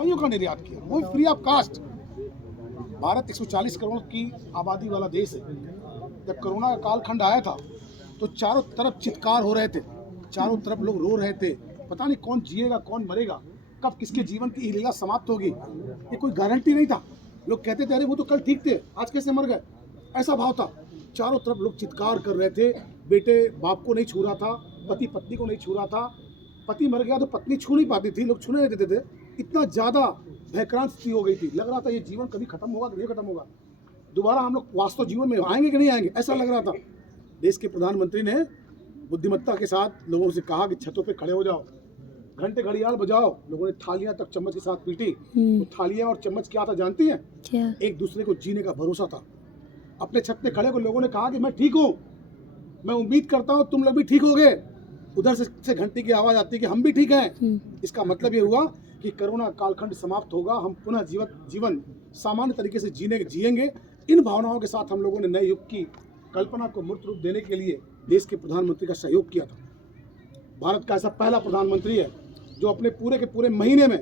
दवाइयों का निर्यात किया, वो free of cost. Bharat 140 crore की आबादी वाला देश है। जब कोरोना का कालखंड आया था तो चारों तरफ चित्कार हो रहे थे, चारों तरफ लोग रो रहे थे, पता नहीं कौन जिएगा कौन मरेगा, कब किसके जीवन की लीला समाप्त होगी, ये कोई गारंटी नहीं था। लोग कहते थे अरे वो तो कल ठीक थे, आज कैसे मर गए, ऐसा भाव था। चारों तरफ लोग चित्कार कर रहे थे, बेटे बाप को नहीं छू रहा था, पति पत्नी को नहीं छू रहा था, पति मर गया तो पत्नी छू नहीं पाती थी, लोग छूने नहीं देते थे। इतना ज़्यादा भयक्रांत स्थिति हो गई थी, लग रहा था ये जीवन कभी खत्म होगा कि नहीं खत्म होगा, दोबारा हम लोग वास्तव जीवन में आएंगे कि नहीं आएंगे, ऐसा लग रहा था। देश के प्रधानमंत्री ने बुद्धिमत्ता के साथ लोगों से कहा कि छतों पे खड़े हो जाओ, घंटे घड़ियाल बजाओ। लोगों ने थालियां तक चम्मच के साथ पीटी। तो थालियां और चम्मच क्या था जानती हैं? क्या? एक दूसरे को जीने का भरोसा था। अपने छत पे खड़े हो लोगों ने कहा कि मैं ठीक हूँ, मैं उम्मीद करता हूँ तुम लोग भी ठीक होगे। उधर से घंटी की आवाज़ आती है कि हम भी ठीक हैं। इसका मतलब ये हुआ कि कोरोना कालखंड समाप्त होगा, हम पुनः जीवन सामान्य तरीके से जिएंगे। इन भावनाओं के साथ हम लोगों ने नए युग की कल्पना को मूर्त रूप देने के लिए देश के प्रधानमंत्री का सहयोग किया था। भारत का ऐसा पहला प्रधानमंत्री है जो अपने पूरे के पूरे महीने में,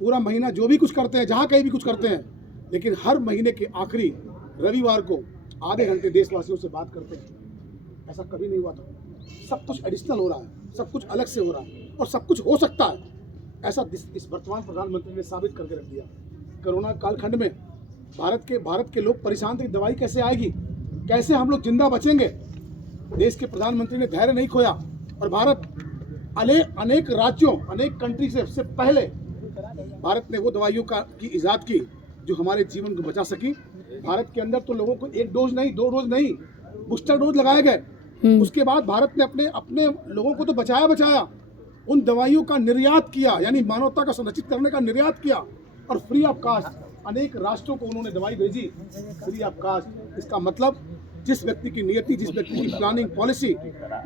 पूरा महीना जो भी कुछ करते हैं, जहाँ कहीं भी कुछ करते हैं, लेकिन हर महीने के आखिरी रविवार को आधे घंटे देशवासियों से बात करते हैं। ऐसा कभी नहीं हुआ था। सब कुछ एडिशनल हो रहा है, सब कुछ अलग से हो रहा है और सब कुछ हो सकता है, ऐसा इस वर्तमान प्रधानमंत्री ने साबित करके रख दिया। कोरोना कालखंड में भारत के लोग परेशान थे, दवाई कैसे आएगी, कैसे हम लोग जिंदा बचेंगे। देश के प्रधानमंत्री ने धैर्य नहीं खोया और भारत अनेक राज्यों, अनेक कंट्री से पहले भारत ने वो दवाइयों की इजाद की जो हमारे जीवन को बचा सकी। भारत के अंदर तो लोगों को 1 डोज नहीं, 2 डोज नहीं, बूस्टर डोज लगाए गए। उसके बाद भारत ने अपने लोगों को तो बचाया, उन दवाइयों का निर्यात किया, यानी मानवता का संरक्षित करने का निर्यात किया और फ्री ऑफ कास्ट अनेक राष्ट्रों को उन्होंने दवाई भेजी, फ्री ऑफ कास्ट। इसका मतलब जिस व्यक्ति की नियति, जिस व्यक्ति की प्लानिंग पॉलिसी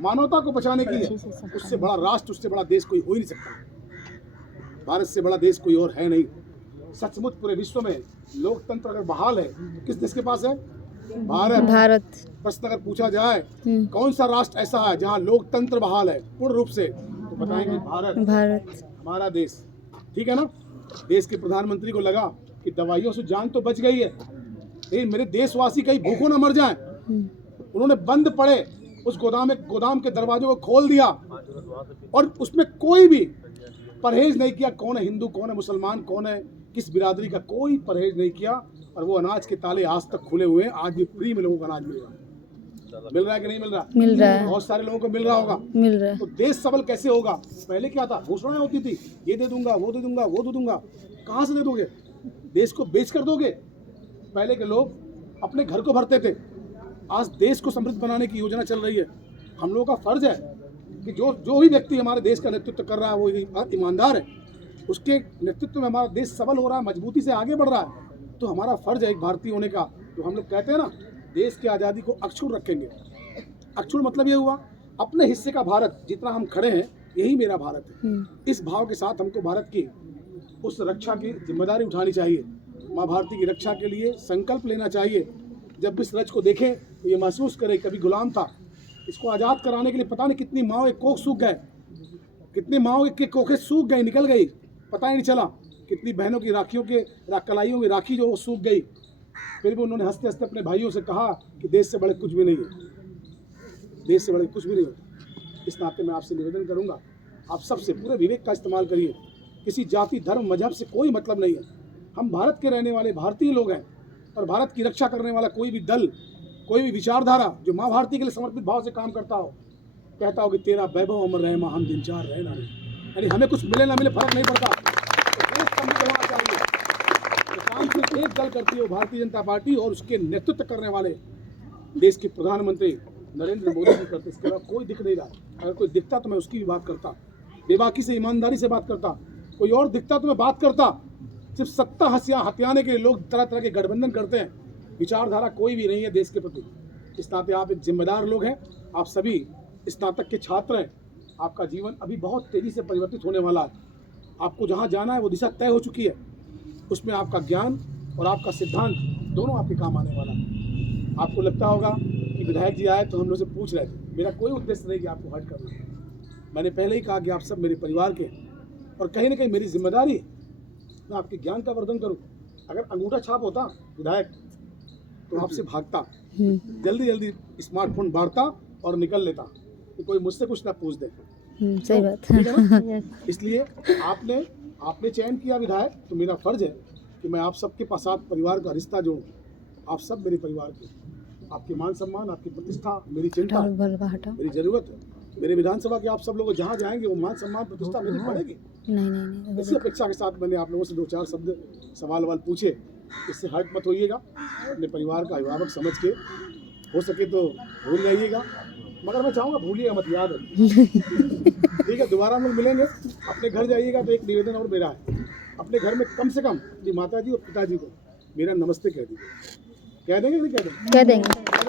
मानवता को बचाने की है, उससे बड़ा राष्ट्र, उससे बड़ा देश कोई हो ही नहीं सकता। भारत से बड़ा देश कोई और है नहीं। सचमुच पूरे विश्व में लोकतंत्र अगर बहाल है तो किस देश के पास है? भारत। प्रश्न अगर पूछा जाए कौन सा राष्ट्र ऐसा है जहां लोकतंत्र बहाल है पूर्ण रूप से, तो बताएंगे भारत, हमारा देश। ठीक है ना। देश के प्रधानमंत्री को लगा कि दवाइयों से जान तो बच गई है, लेकिन मेरे देशवासी कहीं भूखों न मर जाएं। उन्होंने बंद पड़े उस गोदाम के दरवाजों को खोल दिया और उसमें कोई भी परहेज नहीं किया। कौन है हिंदू, कौन है मुसलमान, कौन है किस बिरादरी का, कोई परहेज नहीं किया। और वो अनाज के ताले आज तक खुले हुए हैं। आज भी फ्री में लोगों को अनाज मिल रहा है कि नहीं मिल रहा? मिल रहा है। बहुत सारे लोगों को मिल रहा होगा। मिल रहा है। तो देश सबल कैसे होगा? पहले क्या था? घोषणाएं होती थी, ये दे दूंगा, वो दे दूंगा, वो दे दूंगा। कहाँ से दे दोगे? देश को बेच कर दोगे? पहले के लोग अपने घर को भरते थे, आज देश को समृद्ध बनाने की योजना चल रही है। हम लोगों का फर्ज है कि जो भी व्यक्ति हमारे देश का नेतृत्व कर रहा है वो ईमानदार है, उसके नेतृत्व में हमारा देश सबल हो रहा है, मजबूती से आगे बढ़ रहा है। तो हमारा फर्ज है एक भारतीय होने का। तो हम लोग कहते हैं ना, देश की आज़ादी को अक्षुण्ण रखेंगे। अक्षुण्ण मतलब ये हुआ अपने हिस्से का भारत, जितना हम खड़े हैं यही मेरा भारत है। इस भाव के साथ हमको भारत की उस रक्षा की जिम्मेदारी उठानी चाहिए। माँ भारती की रक्षा के लिए संकल्प लेना चाहिए। जब भी इस रज को देखें तो ये महसूस करें कभी गुलाम था, इसको आज़ाद कराने के लिए पता नहीं कितनी माओ के कोख सूख गए, कितनी माओ के कोखे सूख गई, निकल गई, पता ही नहीं चला। कितनी बहनों की राखियों के कलाइयों की राखी जो वो सूख गई, फिर भी उन्होंने हंसते हंसते अपने भाइयों से कहा कि देश से बड़े कुछ भी नहीं है, देश से बड़े कुछ भी नहीं होता। इस नाते मैं आपसे निवेदन करूंगा, आप सबसे पूरे विवेक का इस्तेमाल करिए। किसी जाति, धर्म, मजहब से कोई मतलब नहीं है। हम भारत के रहने वाले भारतीय लोग हैं और भारत की रक्षा करने वाला कोई भी दल, कोई भी विचारधारा जो माँ भारती के लिए समर्पित भाव से काम करता हो, कहता हो कि तेरा वैभव अमर रहे माँ, हम दिन चार रहे ना रहे, यानी हमें कुछ मिले ना मिले फर्क नहीं पड़ता। तो देश समृद्ध होना चाहिए। तो काम सिर्फ एक दल करती है, भारतीय जनता पार्टी, और उसके नेतृत्व करने वाले देश के प्रधानमंत्री नरेंद्र मोदी जी करते। इसके अलावा कोई दिख नहीं रहा। अगर कोई दिखता तो मैं उसकी भी बात करता, बेबाकी से ईमानदारी से बात करता। कोई और दिखता तो मैं बात करता। सिर्फ सत्ता हथियाने के लिए लोग तरह तरह के गठबंधन करते हैं। विचारधारा कोई भी नहीं है देश के प्रति। इस नाते आप एक जिम्मेदार लोग हैं। आप सभी स्नातक के छात्र हैं। आपका जीवन अभी बहुत तेज़ी से परिवर्तित होने वाला है। आपको जहाँ जाना है वो दिशा तय हो चुकी है। उसमें आपका ज्ञान और आपका सिद्धांत दोनों आपके काम आने वाला है। आपको लगता होगा कि विधायक जी आए तो हम लोग से पूछ रहे थे। मेरा कोई उद्देश्य नहीं कि आपको हर्ट करना। मैंने पहले ही कहा कि आप सब मेरे परिवार के, और कहीं ना कहीं मेरी जिम्मेदारी मैं आपके ज्ञान का वर्धन करूं। अगर अंगूठा छाप होता विधायक तो आपसे भागता, जल्दी जल्दी स्मार्टफोन बांटता और निकल लेता कि कोई मुझसे कुछ ना पूछ दे। सही बात। ठीक है ना? इसलिए आपने चयन किया विधायक, तो मेरा फर्ज है कि मैं आप सबके साथ परिवार का रिश्ता जोड़ूं। आप सब मेरे परिवार के, आपके मान सम्मान, आपकी प्रतिष्ठा मेरी चिंता, मेरी जरूरत है। मेरे विधानसभा के आप सब लोग जहाँ जाएंगे वो मान सम्मान प्रतिष्ठा मेरी बढ़ेगी। नहीं इसी अपेक्षा के साथ मैंने आप लोगों से 2-4 शब्द सवाल पूछे। इससे हर्ट मत होइएगा, अपने परिवार का अभिभावक समझ के हो सके तो भूल जाइएगा, मगर मैं चाहूँगा भूलिएगा मत, याद है। ठीक है, दोबारा हम लोग मिलेंगे। अपने घर जाइएगा तो एक निवेदन और मेरा है, अपने घर में कम से कम अपनी माता जी और पिताजी को मेरा नमस्ते कह दीजिए। कह देंगे कि नहीं कह देंगे? कह देंगे।